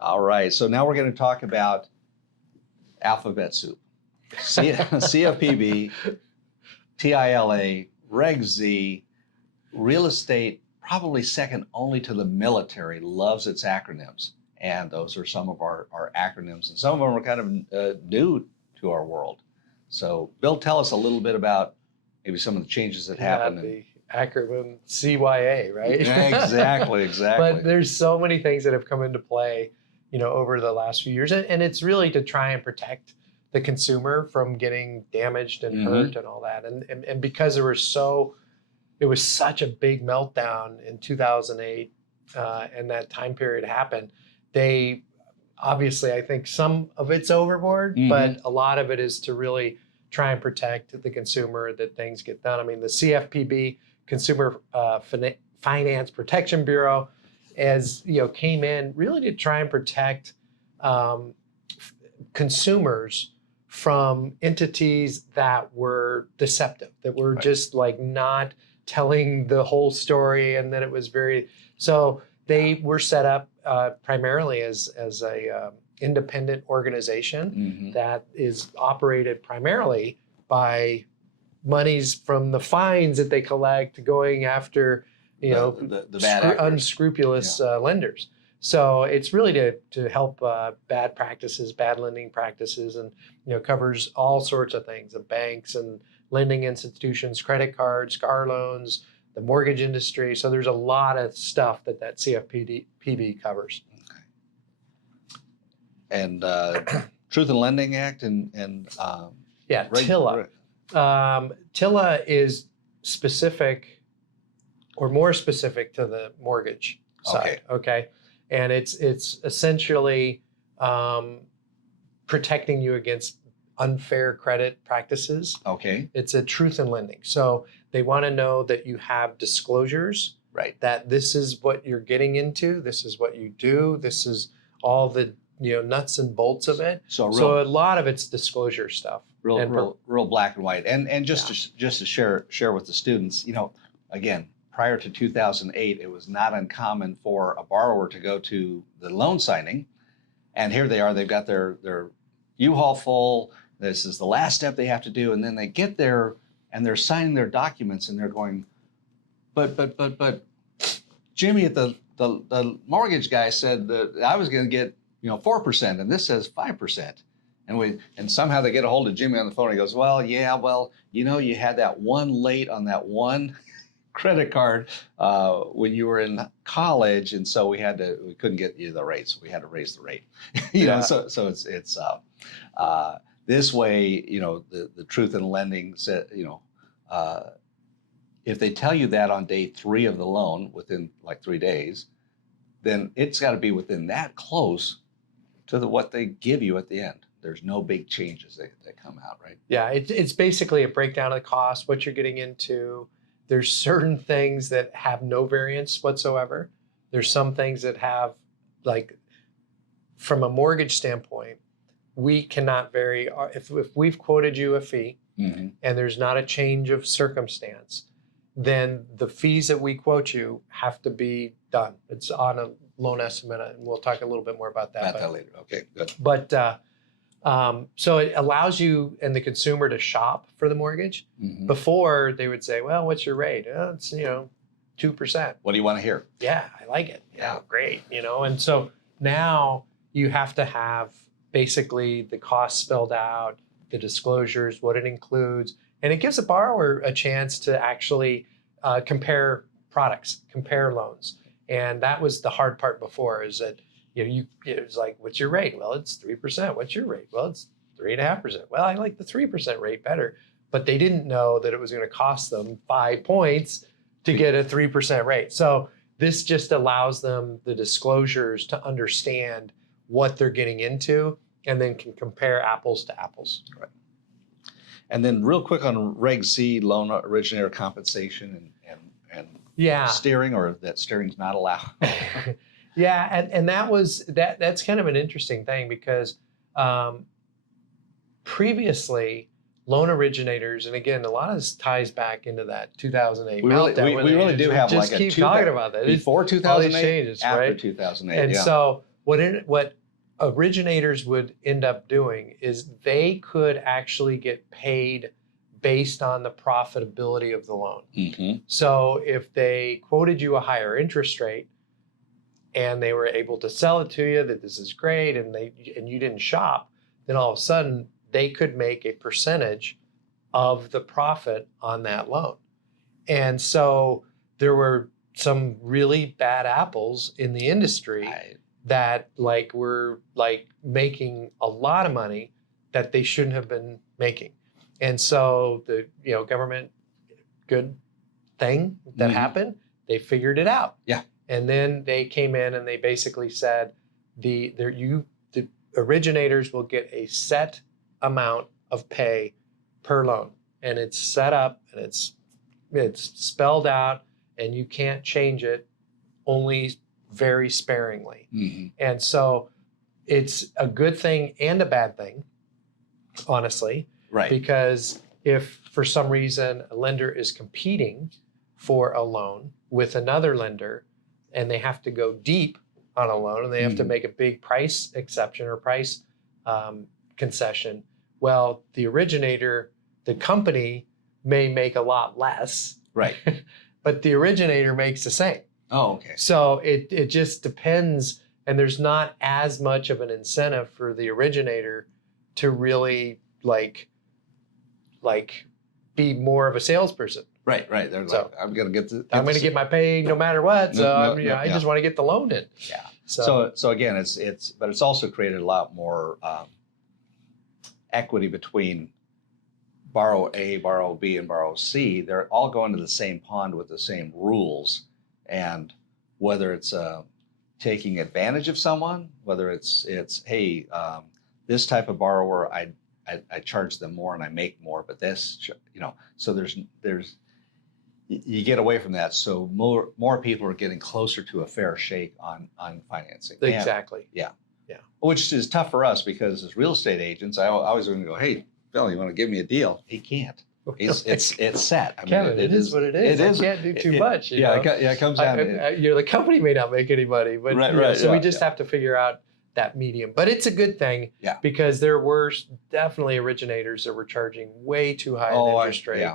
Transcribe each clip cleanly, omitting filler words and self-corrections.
All right, so now we're going to talk about AlphabetSoup, CFPB, TILA, Reg Z, real estate, probably second only to the military, loves its acronyms. And those are some of our acronyms, and some of them are kind of new to our world. So Bill, tell us a little bit about maybe some of the changes that happened. The acronym CYA, right? Exactly. But there's so many things that have come into play, over the last few years. And it's really to try and protect the consumer from getting damaged and hurt and all that. And because it was such a big meltdown in 2008 and that time period happened, they obviously, I think some of it's overboard, but a lot of it is to really try and protect the consumer, that things get done. I mean, the CFPB, Consumer Finance Protection Bureau, came in really to try and protect consumers from entities that were deceptive, that were just like not telling the whole story, and that it was so they were set up primarily as a independent organization that is operated primarily by monies from the fines that they collect, going after the bad unscrupulous lenders. So it's really to help bad practices, bad lending practices, and covers all sorts of things: the banks and lending institutions, credit cards, car loans, the mortgage industry. So there's a lot of stuff that CFPB covers. Okay. And Truth in Lending Act and TILA. TILA is specific, or more specific, to the mortgage side. Okay. And it's essentially protecting you against unfair credit practices. Okay. It's a truth in lending. So they want to know that you have disclosures, right? That this is what you're getting into, this is what you do, this is all the nuts and bolts of it. So a lot of it's disclosure stuff. Real black and white. And just to share with the students, again, prior to 2008, it was not uncommon for a borrower to go to the loan signing, and here they are, they've got their U-Haul full. This is the last step they have to do, and then they get there and they're signing their documents, and they're going, but Jimmy at the mortgage guy said that I was going to get 4%, and this says 5%. And somehow they get a hold of Jimmy on the phone, and he goes, you had that one late on that one credit card when you were in college, and so we couldn't get you the rate, so we had to raise the rate. So it's this way. The truth in lending said, if they tell you that on day 3 of the loan, within like 3 days, then it's got to be within that close to what they give you at the end. There's no big changes that come out, right? Yeah, it's basically a breakdown of the cost, what you're getting into. There's certain things that have no variance whatsoever. There's some things that have, like, from a mortgage standpoint, we cannot vary. If we've quoted you a fee and there's not a change of circumstance, then the fees that we quote you have to be done. It's on a loan estimate, and we'll talk a little bit more about that. That later. Okay, good. But so it allows you and the consumer to shop for the mortgage. Before, they would say, well, what's your rate? Oh, it's 2%. What do you want to hear? Yeah, I like it. Yeah, great. And so now you have to have basically the costs spelled out, the disclosures, what it includes, and it gives a borrower a chance to actually compare products, compare loans. And that was the hard part before, is that it was like, what's your rate? Well, it's 3%. What's your rate? Well, it's 3.5%. Well, I like the 3% rate better. But they didn't know that it was going to cost them 5 points to get a 3% rate. So this just allows them the disclosures to understand what they're getting into, and then can compare apples to apples. Right. And then real quick on Reg Z, loan originator compensation and steering, or that steering's not allowed. Yeah, and that's kind of an interesting thing, because previously loan originators, and again, a lot of this ties back into that 2008 meltdown. We really do have just like keep talking about that before 2008, changes, after right? 2008, and so what originators would end up doing is they could actually get paid based on the profitability of the loan. Mm-hmm. So if they quoted you a higher interest rate and they were able to sell it to you that this is great and you didn't shop, then all of a sudden they could make a percentage of the profit on that loan. And so there were some really bad apples in the industry that were making a lot of money that they shouldn't have been making. And so the government, good thing that happened, they figured it out. Yeah. And then they came in and they basically said the originators will get a set amount of pay per loan, and it's set up and it's spelled out, and you can't change it, only very sparingly. Mm-hmm. And so it's a good thing and a bad thing, honestly. Right. Because if for some reason a lender is competing for a loan with another lender and they have to go deep on a loan and they have to make a big price exception or price concession, well, the originator, the company may make a lot less. Right. But the originator makes the same. Oh, okay. So it just depends, and there's not as much of an incentive for the originator to really be more of a salesperson. Right. They're like, I'm going to get my pay no matter what. So I just want to get the loan in. Yeah. So again, it's also created a lot more equity between borrow A, borrow B, and borrow C. They're all going to the same pond with the same rules, and whether it's taking advantage of someone, whether it's hey, this type of borrower, I charge them more and I make more, but this, so there's you get away from that. So more people are getting closer to a fair shake on financing. exactly. Yeah. Which is tough for us because as real estate agents, I always want to go, hey, Phil, you want to give me a deal? He can't. It's set. I mean, Kevin, it is what it is. I can't do too much. It comes down to the company may not make any money, but so we just have to figure out that medium. But it's a good thing because there were definitely originators that were charging way too high an interest rate.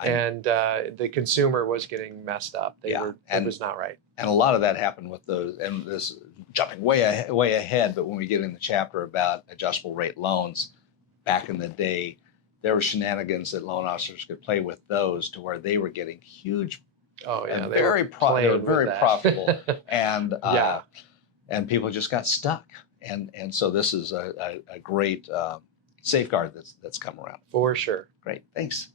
And the consumer was getting messed up. It was not right. And a lot of that happened with those, and this jumping way ahead, but when we get in the chapter about adjustable rate loans, back in the day, there were shenanigans that loan officers could play with those to where they were getting huge, they were very profitable, and and people just got stuck, and so this is a great safeguard that's come around. For sure. Great, thanks.